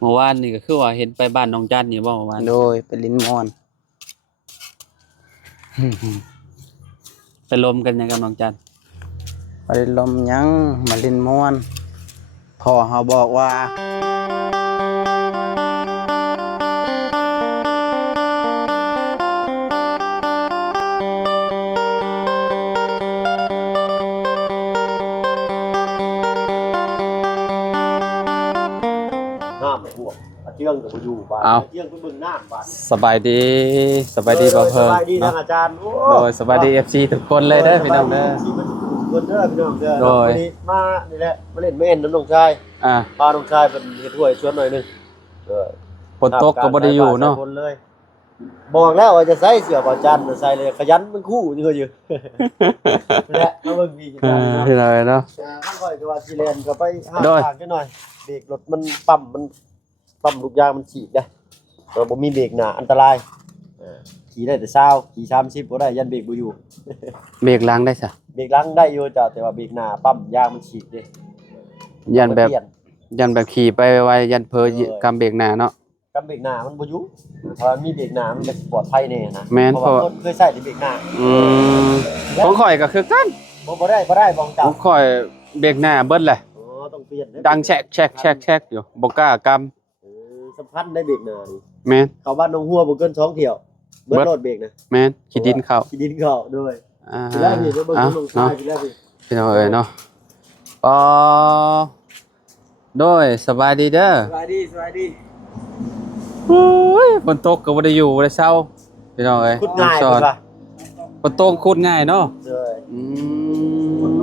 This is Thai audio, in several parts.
เมื่อวานนี่ก็คือว่าเห็นไปบ้านน้องจันอยู่บ่เมื่อวานโดยไปลิ้นมอน ไปลมกันยังกับน้องจัน ไปลมยังมาลิ้นมอนพ่อเขาบอกว่าน้ำท่วมอาเจียงก็บ่อยู่บ้านอาเจียงไปเบิ่งน้ำบ้าน สบายดีบ่เพิ่ ส ง บายดีทาง เนาะ อาจารย์โอ้ โดยสบายดี FC ทุกคนเลยเด้อพี่น้องเด้อ ที่มันคนเด้อพี่น้องเด้อ โดย วันนี้มานี่แหละมาเล่นแม่นน้ำน้องชาย อ่า พาน้องชายเป็นเฮ็ดถ้วยชวนหน่อยหนึงเออ ฝนตกก็บ่ได้อยู่เนาะ ใส่คนเลยบอกแล้วว่าจะใส่เสื้อบ่จันทร์ใส่เลยขยันมันคู่นี่ก็อยู่ และมาเบิ่งพี่จัง อ่า ซั่น พี่น้องเนาะ มันค่อยก็ว่าสิแล่นก็ไปหา โดย ทางจังหน่อยเบรกรถมันปั๊มลูกยางมันฉีกได้บ่มีเบรกหน้าอันตรายขี่ได้แต่20ขี่30บ่ได้ยันเบรกบ่อยู่ เบรกหล้างได้ซะ เบรกหลังได้อยู่จ้ะแต่ว่าเบรกหน้าปั๊มยางมันฉีกเด้ ยันแบบ เปลี่ย ยันแบบขี่ไปไวยันเพอกำเบรกหน้าเนาะ กับเบรกหน้ามันบ่อยู่เพราะมีเบรกหน้ามันก็ปลอดภัยแน่นะ แม่น เพราะว่าคนเคยใช้แต่เบรกหน้า อืมของข่อยก็คือกัน บ่ได้บอง ข จับ องข่อยเบรกหน้าเบิดแหละ อ๋อต้องเปลี่ยนเอ ดังแชกอยู่บ่กล้ากำ สำคัญได้เบรกหน้านี่ แม่น เข้าบ้านน้องหัวบ่เกิน2เที่ยวเบิดรถเบรกนะ แม่นขี้ดินเข้า ขี้ดินเข้าด้วย อ่า ทีแรกนี่เดี๋ยวเบิ่งน้องชายทีแรกนี่ พี่น้องเอ้ยเนาะอ๋อโดยสบายดีเด้อ สวัสดี โอ้ยฝนตกก็บ่ได้อยู่บ่ได้เช้าพี่น้องเอ้ย คุดง่าย สอ เพิ่ น นว่า ฝนตกขุดง่ายเนาะ ด้วย อื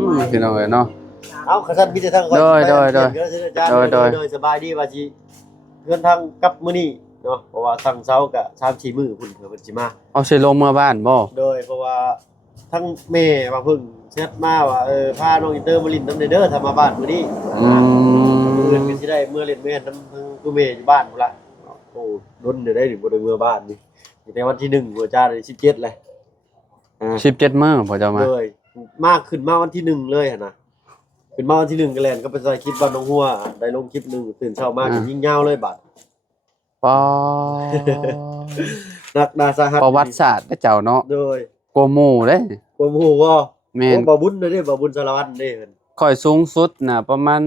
มพี่น้องเอ้ยเนาะ เอาขสันมีแต่ทาง โดยโดย เดี๋ยวเชิญอาจารย์ โดย โดยสบายดีว่าสิเดินทางกลับมื้อนี้เนาะเพราะว่าทางเช้าก็3-4มื้อพุ่นเพิ่นสิมา เอาสิลงเมื่อบ้านบ่ โดยเพราะว่าทั้งแม่ว่าเพิ่งแชทมาว่าพาน้องอินเตอร์มาลินน้ำเด้อถ้ามาบ้านมื้อนี้ อืม มื้ออื่นก็สิได้เมื่อเล่นแม่นทั้งคือแม่อยู่บ้านพุ่นละโอ้ดนได้ถึงบ่ได้เมื่อบ้านนี่แต่วันที่1บ่จ้าได้17เลย17มื้อบ่จะมา เลยมากขึ้นมาวันที่1เลยหั่นน่ะขึ้นมาวันที่1ก็แล่นก็ไปใส่คลิปบ้านน้องหัวได้ลงคลิปหนึงตื่นเช้ามาก็ยิ่งยาวเลยบัด ปอ นักดาสาหัส ประวัติศาสตร์เจ้าเนาะ โดย กว่าหมู่เด้ ผมฮู้ว่า แม่น บ่บุญเด้บ่บุญสารวัตรเด้เพิ่น ข่อยสูงสุดน่ะประมาณ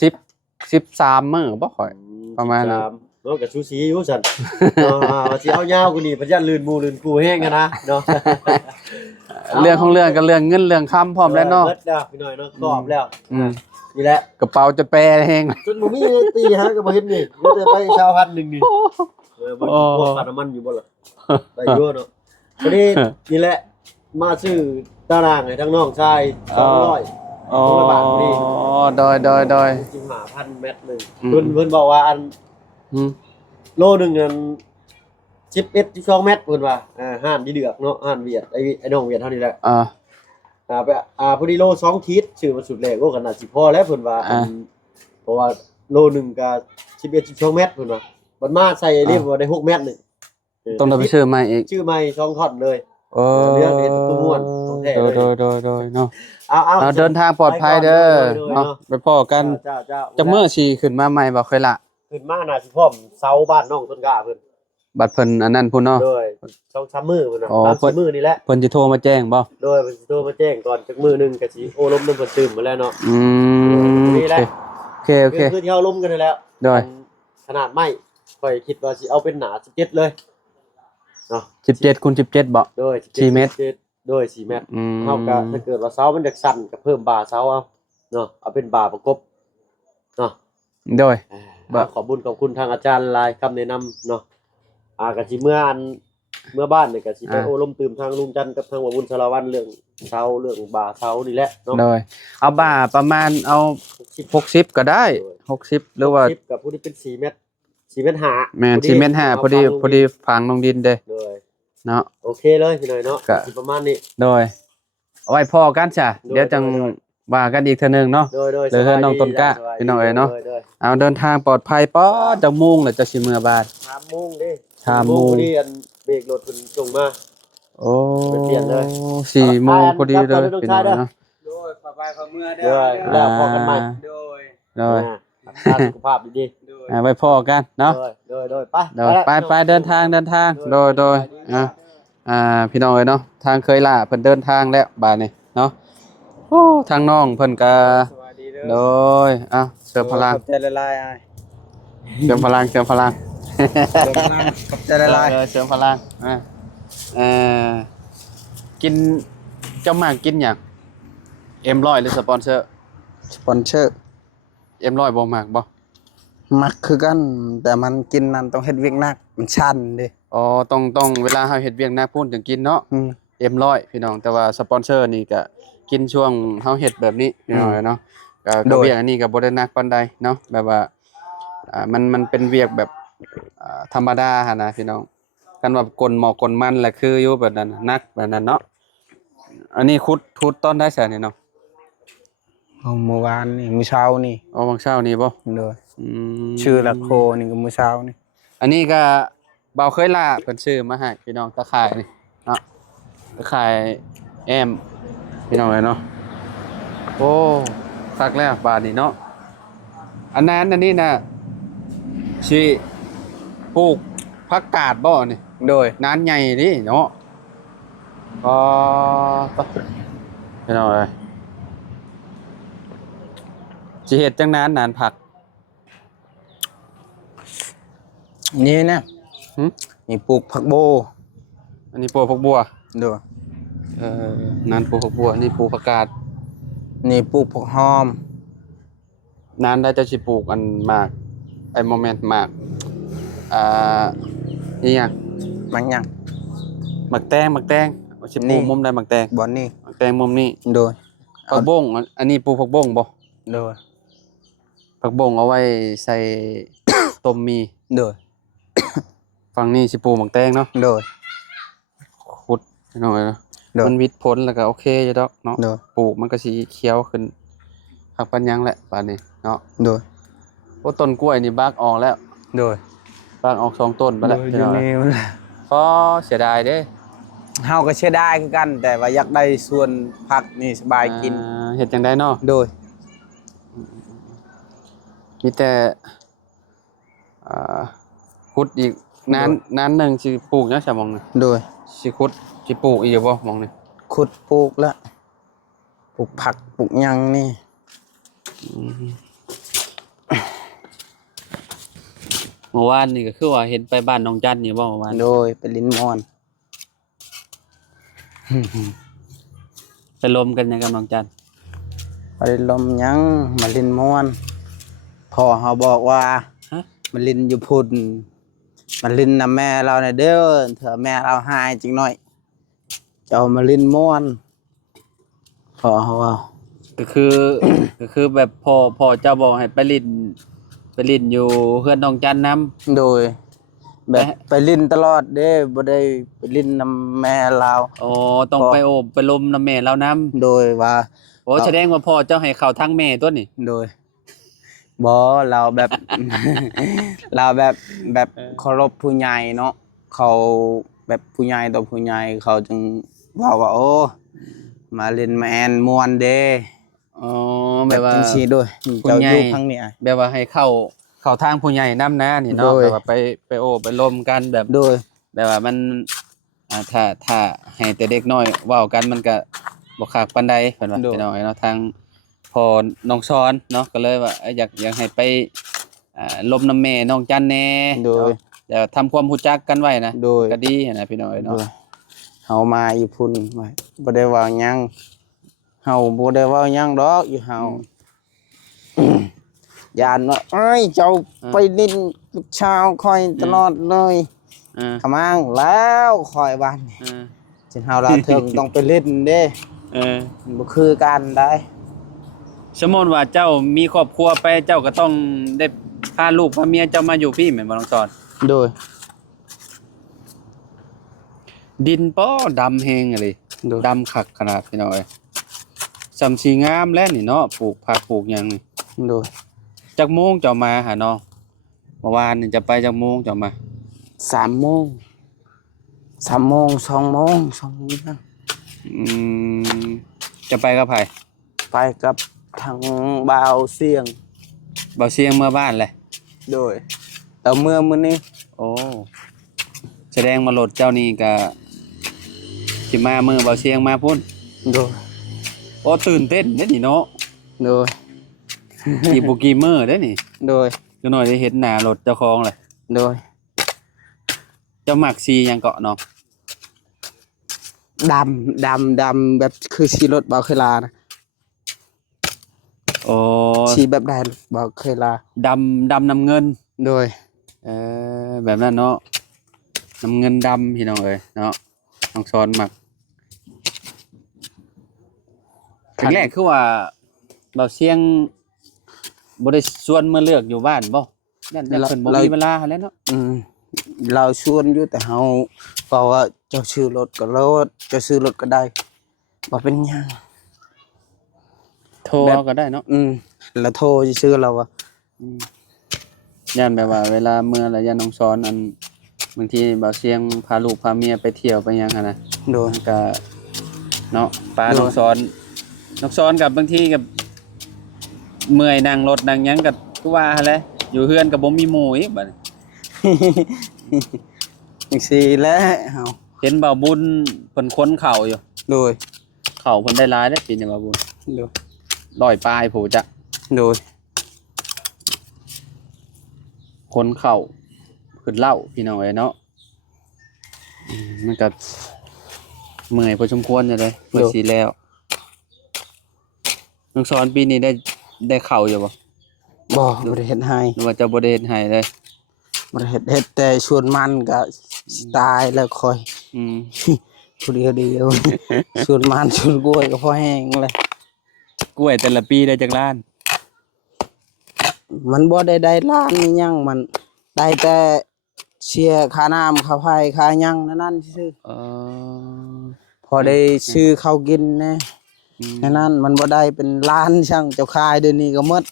13มื้อบ่ข่อย ประมาณนั้น เนาะก็สูสีอยู่ซั่นว่าสิเอายาวกว่านี้เพิ่นยันลื่นหมู่ลื่นกูแฮงกันนะเนาะ เรื่องของเรื่องก็เรื่องเงินเรื่องคำพร้อมแล้วเนาะ เบิดแล้วพี่น้อยเนาะกรอบแล้ว อืม นี่แหละ กระเป๋าจะแปรแฮง จนบ่มีเงินตีฮะก็บ่เห็นนี่เหลือแต่ไปชาวพันหนึงนี่บ่กินพวกค่าน้ำมันอยู่บ่ล่ะได้อยู่เนาะวันนี้นี่แหละมาซื้อตารางให้ทั้งน้องชาย200 อ๋อ คนละบาทพอดี โดย 15,000เมตรหนึง อืม เพิ่นบอกว่าอัน อืม โลหนึงอัน11 12เมตรเพิ่นว่าห้านที่เดือกเนาะห้านเวียดไอ้น้องเวียดเท่านี้แหละ ไปพอดีโล2ขีดชื่อมันสุดแรกโอ้ขนาดสิพอแล้วเพิ่นว่าเพราะว่าโลหนึงก็11 12เมตรเพิ่นว่าบัดมาใส่เรียบว่าได้6เมตรนึง ต้องได้ไปซื้อใหม่อีก ชื่อใหม่2ท่อนเลย โอ้ เรื่องเฮ็ดตัวม่วนของแท้เลย โดยเนาะ เอา เอาเดินทางปลอดภัยเด้อ โดย เนาะไปพ้อกัน เจ้า จักมื้อสิขึ้นมาใหม่บ่เคยละ ขึ้นมาน่าสิพร้อมเสาบ้านน้องต้นกล้าเพิ่น บัดเพิ่นอันนั้นพุ่นเนาะ โดย2-3มื้อเพิ่นน่ะ อ๋อ 3-4มื้อนี่แหละ เพิ่นสิโทรมาแจ้งบ่ โดยเพิ่นสิโทรมาแจ้งก่อนจักมื้อหนึงก็สิโอ้ลมนึงเพิ่นตื่นมาแล้วเนาะ อืม นี่แหละ โอเค คือที่เฮาล้มกันนั่นแหล้ว โดย ขนาดไม้ข่อยคิดว่าสิเอาเป็นหนา17เลยเนาะ 17คูณ17บ่ โดย 4เมตร โดย4เมตร อืม เท่ากับถ้าเกิดว่าเสามันจะสั่นก็เพิ่มบ่าเสาเอาเนาะเอาเป็นบ่าประกบเนาะ โดย บ่า ขอบคุณทางอาจารย์หลายคำแนะนำเนาะก็สิเมื่อบ้านนี่ก็สิไปโอ้ลมตื่มทางลุงจันทร์กับทางว่าบุญสารวัตรเรื่องเสาเรื่องบ่าเสานี่แหละเนาะ โดยเอาบ่าประมาณเอา60ก็ได้60หรือว่า 10กับผู้ที่เป็น4เมตร4เมตร5 แม่น4เมตร5พอดีฝังลงดินเด้ โดย เนาะ โอเคเลยพี่หน่อยเนาะ ก็ สิประมาณนี้ โดยเอาไว้พอกันจ้ะ โดย เดี๋ยวจัง โดย ว่ากันอีกเทื่อนึงเนาะ โดย เดี๋ยวให้น้องต้นกล้า สบยดี พี่น้องเอ๋ยเนาะ โดย เอาเดินทางปลอดภัยป้อจังมุ่งแล้วจะสิเมื่อบ้าน 3โมงเด้ 3โมง พอดีอันเบรกรถเพิ่นส่งมา โอ้ ไปเปลี่ยนเลย 4โมงพอดีเลย ครับ พี่น้องเนาะ โดยฝากไปฝากเมื่อเด้ โดยแล้วพอกันใหม่ โดย โดย รักษาสุขภาพดี โด ไว้พอกันเนาะ โดยไป โดยไปเดินทางโดยพี่น้องเอ้ยเนาะทางเคยล่าเพิ่นเดินทางแล้วบาดนี้เนาะโอ้ทางน้องเพิ่นก็ สวัสดีเด้อ โดยเสริมพลัง ขอบใจละลายอ้าย เสริมพลังขอบใจละลาย เสริมพลังเอ่อกินเจ้ามากกินหยังM100หรือสปอนเซอร์ สปอนเซอร์ M100บ่มากบ่ มักคือกันแต่มันกินนั่นต้องเฮ็ดเวียกหนักมันชันเด้ อ๋อต้องเวลาเฮาเฮ็ดเวียกหนักพูนจังกินเนาะ M100พี่น้องแต่ว่าสปอนเซอร์นี่ก็กินช่วงเฮาเฮ็ดแบบนี้พี่น้องเนาะก็เวียกอันนี้ก็บ่ได้หนักปานใดเนาะแบบว่ามันเป็นเวียกแบบธรรมดาหั่นนะพี่น้องกันว่ากลหมอกกลมันแหละคืออยู่แบบนั้นหนักแบบนั้นเนาะอันนี้ขุดตอนได้ซะนี่เนาะ เอาเมื่อวานนี่มื้อเช้านี่ อ๋อวันเช้านี้บ่ โดย ม ชื่อละโคนี่ก็มื้อเช้านี่ อันนี้ก็เบาเคยล่าเพิ่นซื้อมาให้พี่น้องตะข่ายนี่เนาะตะข่ายแอมพี่น้องเอ้ยเนาะโอ้คักแล้วบาดนี้เนาะอันนี้น่ะสิปลูกผักกาดบ่นี่ โดย นานใหญ่ดิเนาะก็พี่น้องเอ้ยสิเฮ็ดจังนานผัก นี่นะ หึ นี่ปลูกผักโบ อันนี้ปลูกผักบัว โดย นานปลูกผักบัวนี่ปลูกผักกาด นี่ปลูกผักหอม นานได้จะสิปลูกอันหมากไอ้โมเมนต์หมากนี่หยัง มันหยัง หมากแตงสิป นี่ ลูกมุมใดหมากแตง บ่นี่ หมากแตงมุมนี้ โดย ผักบ้งอันนี้ปลูกผักบ้งบ่ โดย ผักบ้งเอาไว้ใส่ ต้มมี โดย ฝั่งนี้สิปลูกหมากแตงเนาะ โดย ขุดพี่น้องเอ้ยเนาะ โดย มันวิดผลแล้วก็โอเคอยู่ดอกเนาะ โดย ปลูกมันก็สิเขียวขึ้นผักปัญญังแหละป่านนี้เนาะ โดย โอ้ต้นกล้วยนี่บากออกแล้ว โดย บากออก2ต้นไปแล้ว โดย พี่น้องเอ้ย อยู่นี่ ก็เสียดายเด้ เฮาก็เชื่อได้คือกัน แต่ว่าอยากได้ส่วนผักนี่สบายกิน เฮ็ดจังได๋เนาะ โดย มีแต่ขุดอีกนานหนึงสิปลูกหยังซะหม่องนี่ โดย สิขุดสิปลูกอีกบ่หม่องนี่ ขุดปลูกแล้วปลูกผักปลูกหยังนี่ เมื่อวานนี่ก็คือว่าเห็นไปบ้านน้องจันนี่บ่เมื่อวาน โดยไปลิ้นมอน ไปลมกันหยังกับน้องจัน ไปลมหยังมาลิ้นมอนพ่อเฮาบอกว่า ฮะ มาลิ้นอยู่พุ่นมาลิ้นนำแม่เราน่ะเด้อเถื่อแม่เราหายจริงหน่อยเจ้ามาลิ้นมอนพ่อเฮาว่า ก็คือ ก็คือแบบพ่อเจ้าบอกให้ไปลิ้นอยู่เฮือนน้องจันนำ โดย แบบไปลิ้นตลอดเด้บ่ได้ไปลิ้นนำแม่เรา อ๋อต้องไปโอบไปลมน้ำแม่เรานำ โดยว่า โอ้แสดงว่าพ่อเจ้าให้เข้าทางแม่ตัวนี่ โดยบ่เราแบบ เราแบบเคารพผู้ใหญ่เนาะเขาแบบผู้ใหญ่ต่อผู้ใหญ่เขาจึงว่าโอ้มาเล่นมาแอนม่วนเด้ อ๋อ แบ แบบ บ ว่า จังซี่ด้วย ผู้ เจ้า ใหญ่ อยู่ข้างนี้ แบบว่าให้เข้าทางผู้ใหญ่นำนะนี่เนาะ โดย แบบว่าไปโอบไปลมกันแบบ โดย แบบว่ามันถ้าให้แต่เด็กน้อยเว้ากันมันก็บ่คักปานใดเพิ่นว่าพี่น้องเนาะทางพ่อน้องสอนเนาะก็เลยว่าอยากให้ไปลมน้ำแม่น้องจันแน่ โดย เดี๋ยวทำความรู้จักกันไว้นะ โดย ก็ดีนะพี่น้อง โด เนาะ ยเฮามาอยู่พุ่นไว้บ่ได้ว่าหยังเฮาบ่ได้ว่าหยังดอกอยู่เฮา ย่านว่าเอ้ยเจ้าไปลิ้นลูกชาวคอยตลอดเลย ขมังแล้วคอยบ้านนี่จนเฮาลาเทิง ต้องไปเล่นเด้มันบ่คือกันได้ สมมุติว่าเจ้ามีครอบครัวไปเจ้าก็ต้องได้พาลูกพาเมียเจ้ามาอยู่พี่แม่นบ่น้องสอน โดย ดินป้อดำแฮงอะเลยดำคักขนาดพี่น้องเอ้ยสำสีงามแล้วนี่เนาะปลูกผักปลูกหยังนี่ โดย จักโมงเจ้ามาหาน้องเมื่อวานนี่จะไปจักโมงเจ้ามา 3 โมง 2 โมง2 โมงนะ จะไปกับไผ ไปกับทางบ่าวเสียง บ่าวเสียงเมื่อบ้านเลย โดยเอาเมื่อมื้อนี้ โอ้แสดงมาโหลดเจ้านี่ก็สิมามื้อเบาเสียงมาพุ่น โดย โอ้ตื่นเต้นเด้นี่เนาะ โดย กี่บ่กี่มื้อเด้นี่ โดย จักหน่อยได้เห็นหน้ารถเจ้าของเลย โดย เจ้ามักสีหยังเกาะเนาะ ดำแบบคือสีรถบ่เคยลานะ โอ้ สีแบบใดบ่เคยลา ดำน้ำเงิน โดย แบบนั้นเนาะน้ำเงินดำพี่น้องเอ้ยเนาะน้องซ้อนมักครั้งแรกคือว่าเบาเสียงบ่ได้ชวนมาเลือกอยู่บ้านบ่นั่นเพิ่นบ่มีเวลาแล้วเนาะ เราชวนอยู่แต่เฮาบอกว่าเจ้าชื่อรถก็รถเจ้าชื่อรถก็ได้บ่เป็นหยัง โทรเอาก็ได้เนาะ แล้วโทรชื่อเราว่า ย่านแบบว่าเวลาเมื่อแล้วย่านน้องซ้อนอันบางทีเบาเสียงพาลูกพาเมียไปเที่ยวไปหยังหั่นน่ะ โดย ก็เนาะปลา โดย น้องซ้อนกับบางทีกับเมื่อยนั่งรถนั่งหยังกับคือว่าหั่นแหละอยู่เฮือนก็บ่มีหมู่อีกบัดนี้ จังซี่แหละเฮา เห็นบ่าวบุญเพิ่นค้นเข่าอยู่ โดย เข่าเพิ่นได้หลายเด้อปีนี้บ่าวบุญ โดย ร้อยปลายผู้จะ โดย ค้นเข่าขึ้นเหล้าพี่น้องเอ้ยเนาะมันก็เมื่อยพอสมควรอยู่เลยเมื่อสิแล้วน้องสอนปีนี้ได้เข่าอยู่บ่ บ่ได้เฮ็ดให้ หรือว่าจะบ่ได้เฮ็ดให้เลย บ่ได้เฮ็ดแต่ชวนมันก็สิตายแล้วค่อย อืม ผู้เดียว ชวนมันชวนกล้วยก็พอแห้งเลย กล้วยแต่ละปีได้จักล้าน มันบ่ได้ล้านนี่ยังมันได้แต่เชียร์ค่าน้ำค่าไฟค่าหยังนั่นซื่อ เออ พอได้ซื้อข้าวกินนะ อืม นั่นมันบ่ได้เป็นล้านช่างเจ้าคายเดือนนี้ก็หมด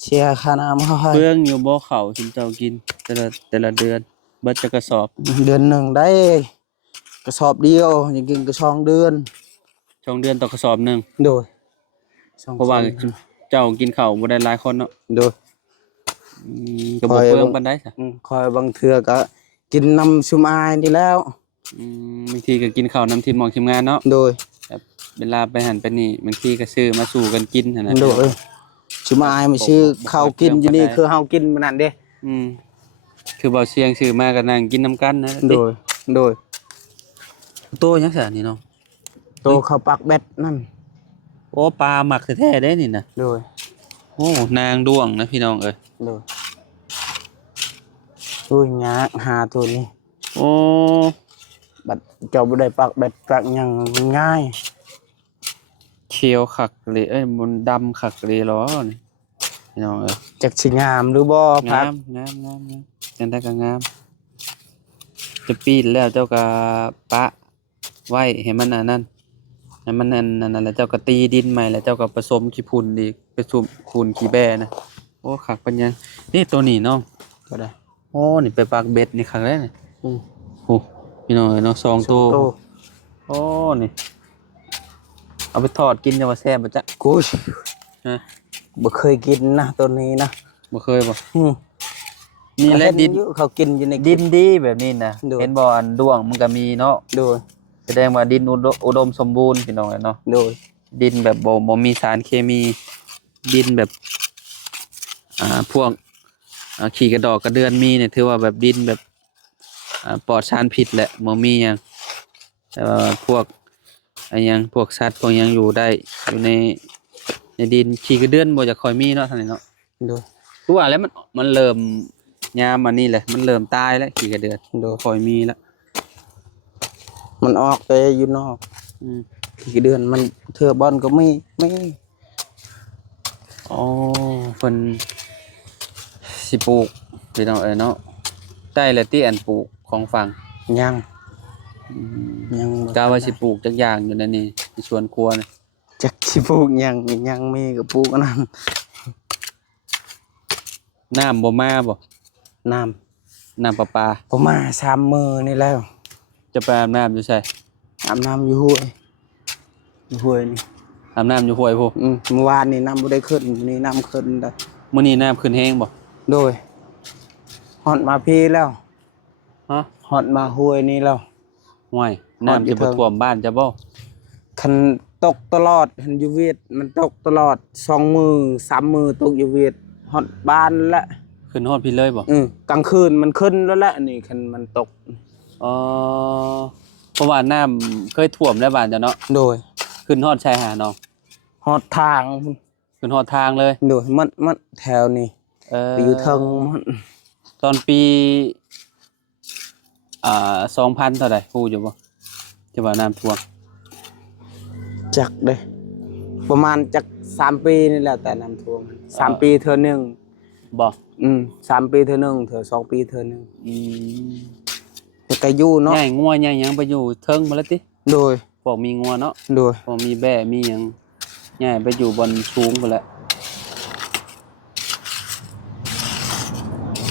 เชียร์ค่าน้ำค่าไฟ เบื้องอยู่บ่เขาสิเจ้ากินแต่ละเดือนเบิดจะกระสอบ เดือนหนึ่งได้กระสอบเดียวอย่างกินกระชองเดือน ช่องเดือนต่อกระสอบหนึง โดย เพราะว่าเจ้ากินข้าวบ่ได้หลายคนเนาะ โดย ก็บ่เปลืองปานใดซะ คอยบางเทื่อก็กินน้ำชุมอายนี่แล้ว บางทีก็กินข้าวน้ำทีมหมองทีมงานเนาะ โดย แบบเวลาไปหันไปนี่บางทีก็ซื้อมาสู่กันกินหั่นน่ะ โดยชุมอายมาชื่อข้าวกินอยู่นี่คือเฮากินมื้อนั้นเด้ อืมคือบ่เสียงซื้อมาก็นั่งกินนํกันนะ โดย โดย โตจังซั่นนี่เนาะ โตข้าวปักแบตนั่น โอ้ปลาหมักแท้ๆเด้นี่น่ะ โดย โอ้นางด้วงนะพี่น้องเอ้ย โดยอุ้ยยากหาตัวนี้ โอ้ บัดเจ้าบ่ได้ปักแบตปักหยังมันง่าย เขียวคักเลยมันดำคักเลยเหรอนี่พี่น้องเอ้ย จักสิงามหรือบ่พั งาก มจังได้ก็งามจะปีนแล้วเจ้าก็ปะไว้ให้มันอันนั้นให้มันนั่นแล้วเจ้าก็ตีดินใหม่แล้วเจ้าก็ผสมขี้พุ่นอีกผสมคูนขี้แบนะโอ้คักปัญญานี่ตัวนี้เนาะ ก็ได้ โอ้นี่ไปปักเบ็ดนี่คักแล้วนี่ อืม โอ้พี่น้องเอ้ยเนาะ2ตัว โต โอ้นี่เอาไปทอดกินจะว่าแซ่บบ่จ๊ะ กูช ฮะ บ่เคยกินนะตัวนี้นะ บ่เคยบ่ อืม นี่แหละดิน อยู่เขากินอยู่ใน ดินดีแบบนี้นะ โดย เห็นบ่อันด้วงมันก็มีเนาะ โดย แสดงว่าดินอุดมสมบูรณ์พี่น้องเนาะ โดย ดินแบบบ่มีสารเคมี ดินแบบพวกขี้กระดอกกระเดือนมีเนี่ยถือว่าแบบดินแบบปลอดสารพิษแหละบ่มีหยังแต่ว่าพวกหยังพวกสัตว์พวกหยังอยู่ได้อยู่ในดินขี้กระเดือนบ่จะค่อยมีเนาะท่านนี่เนาะ โดย คือว่าแล้วมันเริ่มยามอันนี้แหละมันเริ่มตายแล้วขี้กระเดือน โดย ค่อยมีแล้ว มันออกแต่อยู่นอก อืม กี่เดือนมันเทื่อบอลก็ไม่ อ๋อเพิ่นสิปลูกพี่น้องเนาะได้แล้วที่อันปลูกของฝั่ง ยังยังบ่ กะว่าสิปลูกจักอย่างอยู่นั่นนี่ในสวนครัวน่ะ จักสิปลูกยังมีก็ปลูกอันนั้น น้ำบ่มาบ่ น้ น้ำประปา ำผมมา3 มื้อนี่แล้ว จะไปอาบน้ำอยู่ไส อาบน้ำอยู่ห้วยอยู่ห้วยนี่ อาบน้ำอยู่ห้วยพุ เมื่อวานนี่น้ำบ่ได้ขึ้นนี่น้ำขึ้นได้ มื้อนี้น้ำขึ้นแห้งบ่ โดย ฮอดมาพี่แล้ว ฮะ ฮอดมาห้วยนี่แล้ว ห่วยน้ำจะบ่ท่วมบ้านจะบ่ คันตกตลอดเห็นอยู่เวียดมันตกตลอด2 มือ3 มือตกอยู่เวียดฮอดบ้านละ ขึ้นฮอดพี่เลยบ่ กลางคืนมันขึ้นแล้วแหละนี่คันมันตก อ๋อเพราะว่าน้ำเคยท่วมแล้วบ้านจ้ะเนาะ โดย ขึ้นฮอดชายหาดเนาะ ฮอดทาง ขึ้นฮอดทางเลย โดยมันแถวนี้ไปอยู่เทิงมัน ตอนปี2000เท่าใดฮู้อยู่บ่ที่ว่าน้ำท่วม จักเด้ประมาณจัก3 ปีนี่แหละแต่น้ำท่วม3 ปีเทื่อนึง บ่ 3 ปีเทื่อนึงเทื่อ2 ปีเทื่อนึง อืม แต่ก็อยู่เนาะ ใหญ่งัวใหญ่หยังไปอยู่เทิงมาแล้วติ โดย พวกมีงัวเนาะ โดย พวกมีแบ่มีหยังใหญ่ไปอยู่บนสูงพุ่นแหละ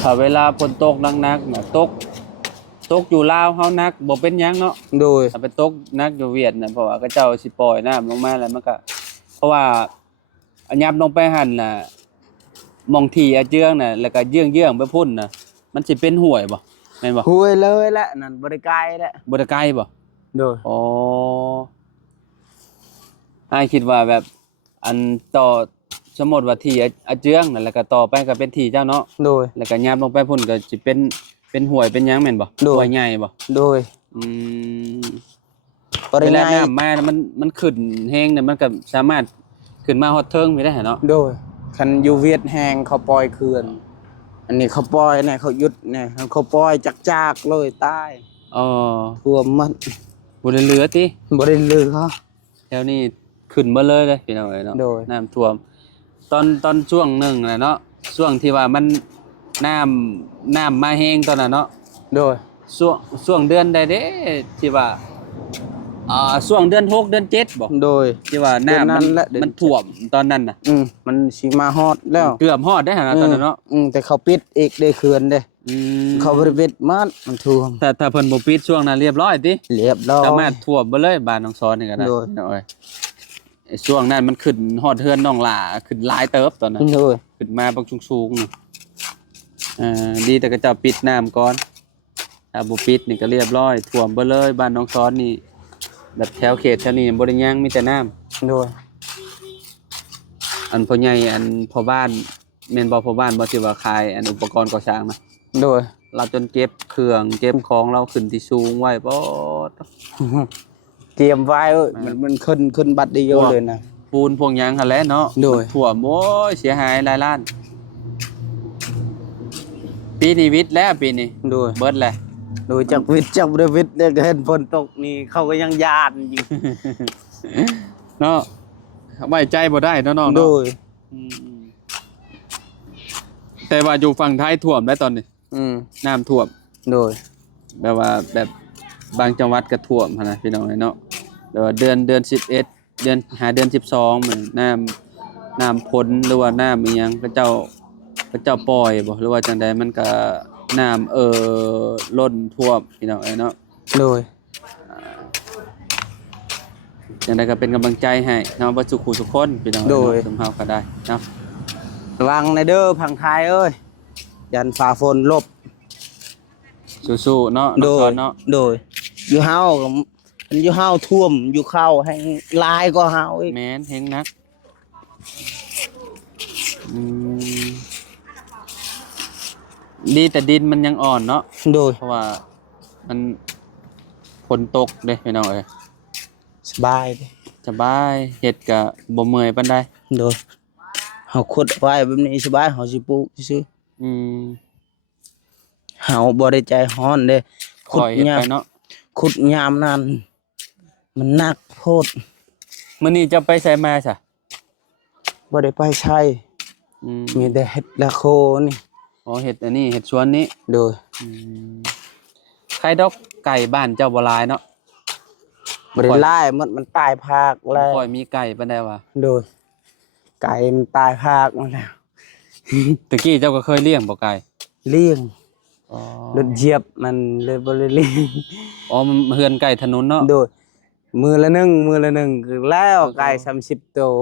ถ้าเวลาฝนตกหนักๆน่ะตกอยู่ลาวเฮานักบ่เป็นหยังเนาะ โดย ถ้าไปตกนักอยู่เวียดน่ะเพราะว่าเขาเจ้าสิปล่อยน้ำลงมาแล้วมันก็เพราะว่าอันยับลงไปหั่นน่ะหม่องที่อาเจืองน่ะแล้วก็เยื้องๆไปพุ่นน่ะมันสิเป็นห้วยบ่แม่นบ่ ห้วยเลยแหละนั่นบ่ได้ไกลแหละ บ่ได้ไกลบ่ โดย อ๋ออ้ายคิดว่าแบบอันต่อสมมุติว่าที่อาเจืองนั่นแล้วก็ต่อไปก็เป็นที่เจ้าเนาะ โดย แล้วก็ยับลงไปพุ่นก็สิเป็นห้วยเป็นหยังแม่นบ่ โดย ห้วยใหญ่บ่ โดย อืม บ่ได้ เวลา ไง น้ำมาแล้วมันขึ้นแห้งเนี่ยมันก็สามารถขึ้นมาฮอดเทิงไปได้เนาะ โดยคันอยู่เวียดแฮงเขาปล่อยเขื่อน อันนี้เขาปล่อยเนี่ยเขาหยุดเนี่ยเขาปล่อยจากๆเลยตาย อ๋อ ท่วมมัน บ่ได้เหลือติ บ่ได้เหลือเขา แถวนี้ขึ้นมาเลยพี่น้องเอ้ยเนาะ โดย น้ำท่วมตอนช่วงหนึงน่ะเนาะช่วงที่ว่ามันน้ำมาแห้งตอนนั้นเนาะ โดย ช่วงเดือนใดเด้ที่ว่าช่วงเดือน6เดือน7บ่ โดย ที่ว่า เดือนนั้ น้ำ นแหละเดือน มันท่วมตอนนั้นน่ะ มันสิมาฮอดแล้ว เกือบฮอดได้หั่นนะตอนนั้นเนาะ แต่เขาปิดอีกได้เขื่อนเด้ อืม เขาบ่ได้ปิดมันท่วม ถ้าเพิ่นบ่ปิดช่วงนั้นเรียบร้อยติ เรียบร้อย สามารถท่วมไปเลยบ้านน้องซ้อนนี่ก็ได้ โดย น้อยไอ้ช่วงนั้นมันขึ้นฮอดเฮือนน้องหล่าขึ้นหลายเติบตอนนั้น โดย ขึ้นมาบักสูงๆนี่ดีแต่ก็เจ้าปิดน้ำก่อนถ้าบ่ปิดนี่ก็เรียบร้อยท่วมไปเลยบ้านน้องซ้อนนี่แบบแถวเขตแถวนี้บ่ได้ยังมีแต่น้ำ โดย อันพ่อใหญ่อันพ่อบ้านแม่นบ่พ่อบ้านบ่ที่ว่าขายอันอุปกรณ์ก่อสร้างนะ โดย เราจนเก็บเครื่องเก็บของเราขึ้นที่สูงไว้บ่ เตรียมไว้เว้ยมันขึ้นบัตรเดียวเลยนะ ปูนพวกหยังหั่นแหละเนาะ โดย มันท่วมโอ้ยเสียหายหลายล้าน ปีนี้วิทย์แล้วปีนี้ โดย เบิดแหละ โดยจากวิทย์จากบริวิทย์เนี่ยก็เห็นฝนตกนี่เขาก็ยังยานจริง เนาะไว้ใจบ่ได้เนาะน้อง โด เนาะ ย อืมแต่ว่าอยู่ฝั่งไทยท่วมได้ตอนนี้ น้ำท่วม โดย แบบว่าแบบบางจังหวัดก็ท่วมหั่นน่ะพี่น้องเนาะแบบว่าเดือน11เดือนหาเดือน12เหมือนน้ำพ้นหรือว่าน้ำอีหยังพระเจ้าปล่อยบ่หรือว่าจังใดมันก็น้ำล้นท่วมพี่น้องเนาะ โดย จังใดก็เป็นกำลังใจให้เนาะบ่สุขทุกคนพี่น้องเนาะสมเฮาก็ได้เนาะ ระวังในเด้อพังไทยเอ้ยยันฝ่าฝนลบ สู้ๆเนาะน้องสอนเนาะ โดยอยู่เฮาก็มันอยู่เฮาท่วมอยู่เข้าให้ลายก็เฮาอีก แม่นเฮงนักอืมดีแต่ดินมันยังอ่อนเนาะ โดย เพราะว่ามันฝนตกเด้พี่น้องเอ้ย สบายเด้ สบายเฮ็ดก็บ่เมื่อยปานใด โดยเฮาขุดไว้แบบนี้สบายเฮาสิปลูกซื่อ อืม เฮาบ่ได้ใจร้อนเด้ คอยเฮ็ดไปเนาะ ขุดยามนั้นมันหนักโพด มื้อนี้จะไปไสมาซะ บ่ได้ไปใช้ อืม มีแต่เฮ็ดละโคนี่ อ๋อเฮ็ดอันนี้เฮ็ดสวนนี้ โดย อืมใครดอกไก่บ้านเจ้าบ่หลายเนาะ บ่ได้ไล่มันตายภาค บ่ แล้ว ค่อยมีไก่ปานใดว่ะ โดยไก่มันตายภาคมาแล้ว ตะกี้เจ้าก็เคยเลี้ยงบ่ไก่ เลี้ยง อ๋อ รถเหยียบมันเลยบ่ได้เลี้ยง อ๋อมันเฮือนไก่ถนนเนาะ โดยมือละหนึ่งคือแล้วไก่30โตว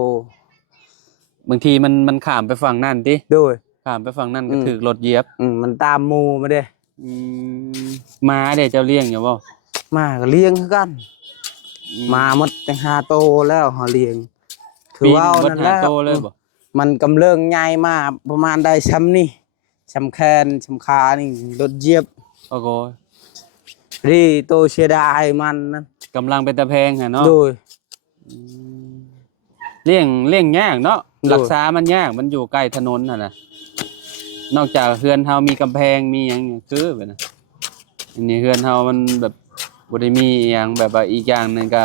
บางทีมันข้ามไปฝั่งนั่นติ โดย ข้ามไปฝั่งนั้นก็ถูกรถเหยียบ มันตามหมู่มาเด้ อืมม้าเด้เจ้าเลี้ยงอยู่บ่ มาก็เลี้ยงคือกันมาหมดแต่5โตแล้วเฮาเลี้ยงถือว่า ปีหนึ่งเบิด นั่นแหละ 5โตเลยบ่ มันกำเริงใหญ่มาประมาณได้ซ้ำนี่ซ้ำแขนซ้ำขานี่รถเหยียบ โอ้โห รีโตเสียดายมันนั่น กำลังเป็นตะแพงหั่นเนาะ โดย เลี้ยงยากเนาะ โดย รักษามันยากมันอยู่ใกล้ถนนน่ะนะนอกจากเฮือนเฮามีกำแพงมีหยังคือแบบนั้นอันนี้เฮือนเฮามันแบบบ่ได้มีหยังแบบว่าอีกอย่างหนึงก็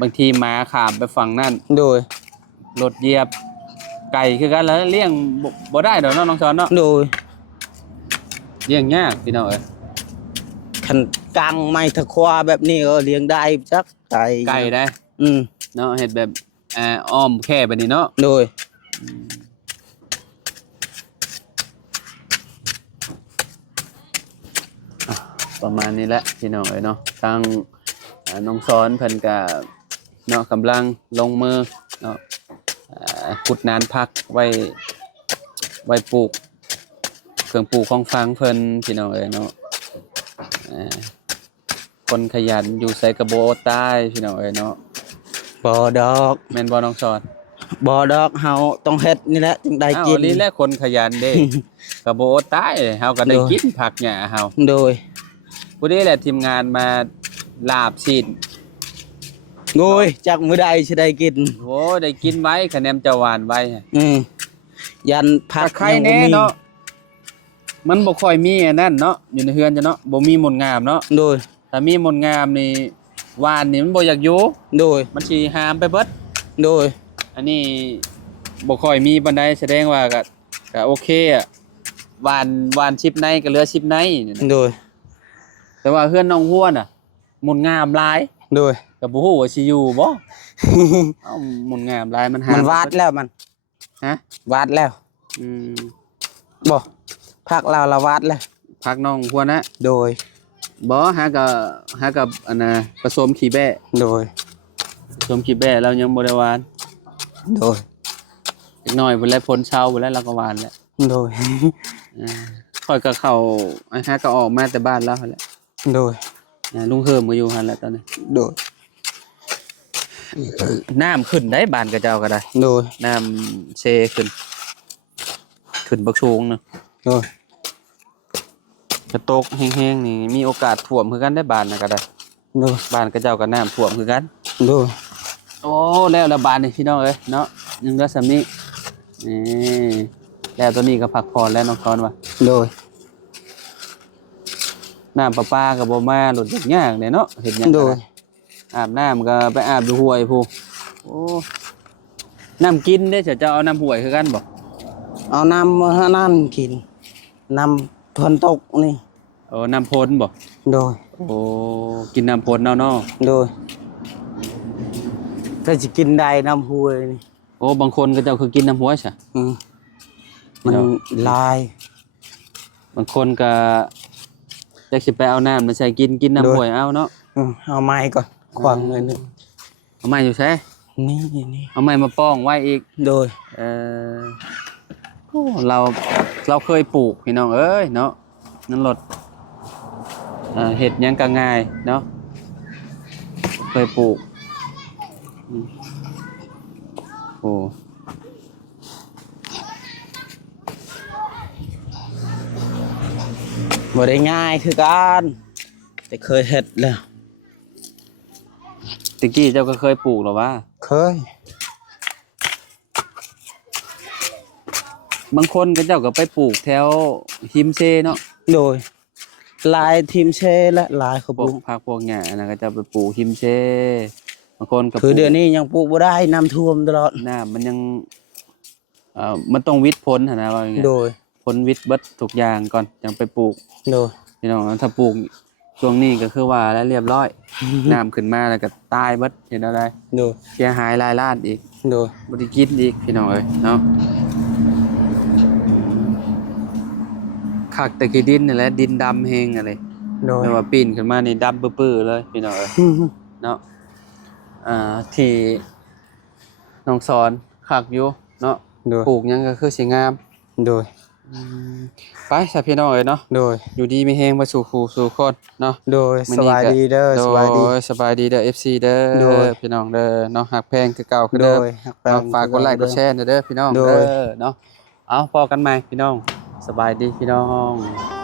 บางทีหมาข้ามไปฝั่งนั้น โดย รถเหยียบไก่คือกันแล้วเลี้ยงบ่ได้ดอกเนาะน้องชอนเนาะ โดย เลี้ยงยากพี่น้องเอ้ย คันกลางไม้ตะควาแบบนี้ก็เลี้ยงได้จักไก่ ไก่ได้ เนาะเฮ็ดแบบอ้อมแค่แบบนี้เนาะ โดย ประมาณนี้แหละพี่น้องเอ้ยเนาะทางน้องสอนเพิ่นก็เนาะกำลังลงมือเนาะขุดนานพักไว้ปลูกเครื่องปลูกของฟังเพิ่นพี่น้องเอ้ยเนาะคนขยันอยู่ใส่กระโบใต้พี่น้องเอ้ยเนาะ บ่ดอก แม่นบ่น้องสอน บ่ดอกเฮาต้องเฮ็ดนี่แหละจึงได้ อ้าว กิน นี่แหละคนขยันเด้ กระโบใต้เฮาก็ได้กินผักหญ้าเฮา โดย ผู้นี้แหละทีมงานมาลาบซีน โอ้ยจักมื้อใดสิได้กิน โอ้ได้กินไว้คะแนนจะหวานไว้ ยันพั ผั ก กไข่แน่เนาะมันบ่ค่อยมีอันนั้นเนาะอยู่ในเฮือนจ้ะเนาะบ่มีมนต์งามเนาะ โดย ถ้ามีมนต์งามนี่หวานนี่มันบ่อยากอยู่ โดย มันสิหามไปเบิด โดย อันนี้บ่ค่อยมีปานใดแสดงว่าก็โอเคอ่ะหวานชิปในก็เหลือชิปในนี่นะ โดย แต่ว่าเฮือนน้องฮัวน่ะมนต์งามหลาย โดย ก็บ่ฮู้ว่าสิอยู่บ่ เอ้ามนต์งามหลายมันหา มันวาดแล้วมัน ฮะ วาดแล้ว อืม บ่พักเราละวาดแล้ว พักน้องฮัวนะ โดย บ่หากับอันน่ะผสมขี้แบะ โดย ผสมขี้แบะเรายังบ่ได้หวาน โดย อีกหน่อยเพิ่นแล้วพ้นเช้าเพิ่นแล้วเราก็หวานแล้ว โดย ค่อยก็เข้าหาก็ออกมาแต่บ้านแล้วหั่นแหละ โดย ลุงเฮิมก็อยู่หั่นแหละตอนนี้ โดย น้ำขึ้นได้บ้านกระเจ้าก็ได้ โดย น้ำเซขึ้นบักสูงเนาะ โดย กระตกแห้งๆนี่มีโอกาสท่วมคือกันได้บ้านน่ะก็ได้ โดย บ้านกระเจ้าก็น้ำท่วมคือกัน โดย โอ้แล้วบ้านนี่พี่น้องเอ้ยเนาะยังเหลือสำนี้นี่แล้วตัวนี้ก็พักผ่อนแล้วน้องคอนว่า โดย น้ำประปาก็บ่มาหลุดยากๆเนี่ยเนาะเฮ็ดหยัง โด ก็ ย ได้อาบน้ำก็ไปอาบอยู่ห้วยพูโอ้น้ำกินเด้เจ้าเอาน้ำห้วยคือกันบ่ เอาน้ำมานั่นกินน้ำฝนตกนี่ โอ้น้ำพ้นบ่ โดย โอ้กินน้ำพ้นเนาะ โดยถ้าจะกินได้น้ำห้วยนี่ โอ้บางคนก็เจ้าคือกินน้ำห้วยซะ มันลาย บางคนก็จักสิไปเอาน้ำมาใส่กินน้ำห้วยเอาเนาะ เอาไม้ก่อนขวางเลยนึง เอาไม้อยู่ใช่ นี่นี่ เอาไม้มาป้องไว้อีก โดย เออโอ้เราเคยปลูกพี่น้องเอ้ยเนาะนั่นรถเห็ดหยังก็ง่ายเนาะเคยปลูกโอ้ บ่ได้ง่ายคือกันแต่เคยเฮ็ดแล้ว ตะกี้เจ้าก็เคยปลูกหรอวะ เคย บางคนก็เจ้าก็ไปปลูกแถวหิมเซเนาะ โดยลายทีมเชและลายเขา พ ป ว ลู ก ก ผักพวกหญ้านะก็จะไปปลูกหิมเซบางคนก็ คือ ปลูก เดือนนี้ยังปลูกบ่ได้น้ำท่วมตลอด น้ำมันยังมันต้องวิทย์พ้นหั่นนะว่าอย่างเงี้ย โดย พ้นวิทย์เบิดทุกอย่างก่อนจังไปปลูก โดย พี่น้องถ้าปลูกช่วงนี้ก็คือว่าแล้วเรียบร้อย น้ำขึ้นมาแล้วก็ตายเบิดเห็นอะไร โดย เสียหายรายล้านอีก โดย บ่ได้กินอีกพี่น้องเอ้ยเนาะคักแต่กี้ดินนี่แหละดินดำแฮงอะไร โดย แต่ว่าปีนขึ้นมานี่ดำปื้อๆเลยพี่น้องเอ้ยเนาะที่น้องสอนคักอยู่เนาะ โดย ปลูกหยังก็คือสิงาม โดย ไปซะพี่น้องเอ้ยเนาะ โดย อยู่ดีมีแฮงบ่สู่คู่สู่คนเนาะ โดย มื้อ ส นี้ บาย ก็ ดีเด้อ โด สบายดี ยสบายดีเด้อ FC เด้ โด อย พี่น้องเด้อเนาะฮักแพงคือเก่าคือ โด เดิม ยฮักแปล เอาฝากกดไลค์กดแชร์เด้อพี่น้อง โด เด้ ย อเนาะเอาพอกันใหม่พี่น้องสบายดีพี่น้อง